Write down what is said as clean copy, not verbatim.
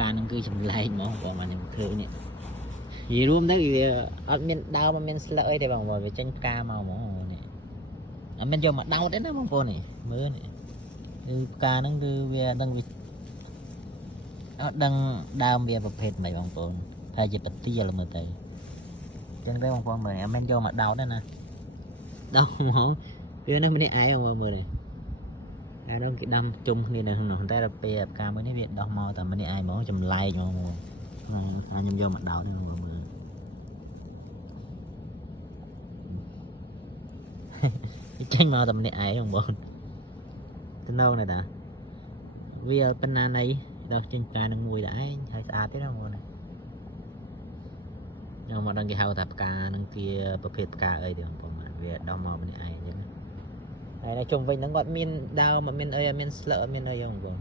ការនឹងគឺចម្លែកហ្មងបងខ្ញុំឃើញនេះនិយាយរួមទៅវាអត់មានដើមមានស្លឹកអីទេបងប្អូនវាចេញផ្កាមកហ្មងនេះអត់មានយកមកដោតទេណាបងប្អូននេះមើលនេះគឺផ្កាហ្នឹងគឺវាដឹងវាអត់ដឹងដើមវាប្រភេទម៉េចបងប្អូនថាជាបទាលមើលទៅចឹងទេបងប្អូនមើលអត់មានយកមកដោតទេណាដោតហ្មងវានៅម្នាក់ឯងបងប្អូនមើលនេះអានោះគេដាំជុំគ្នានៅក្នុងនោះតែដល់ពេលផ្កាមួយនេះវាដោះមកតែម្នាក់ឯងហ្មងចម្លែកហ្មងខ្ញុំយកមកដោតហ្នឹងមើលចេញមកតែម្នាក់ឯងបងប្អូនទៅនៅនេះតាវាប៉ុណ្ណាណីដល់ចេញផ្កានឹងមួយតែឯងហើយស្អាតទេណាបងប្អូនខ្ញុំមកដឹងគេហៅថាផ្កានឹងជាប្រភេទផ្កាអីទេបងប្អូនវាដោះមកម្នាក់ឯងអញ្ចឹងហើយនៅជុំវិញហ្នឹងគាត់មានដើមអត់មានអីអត់មានស្លឹកអត់មានអីបងប្អូន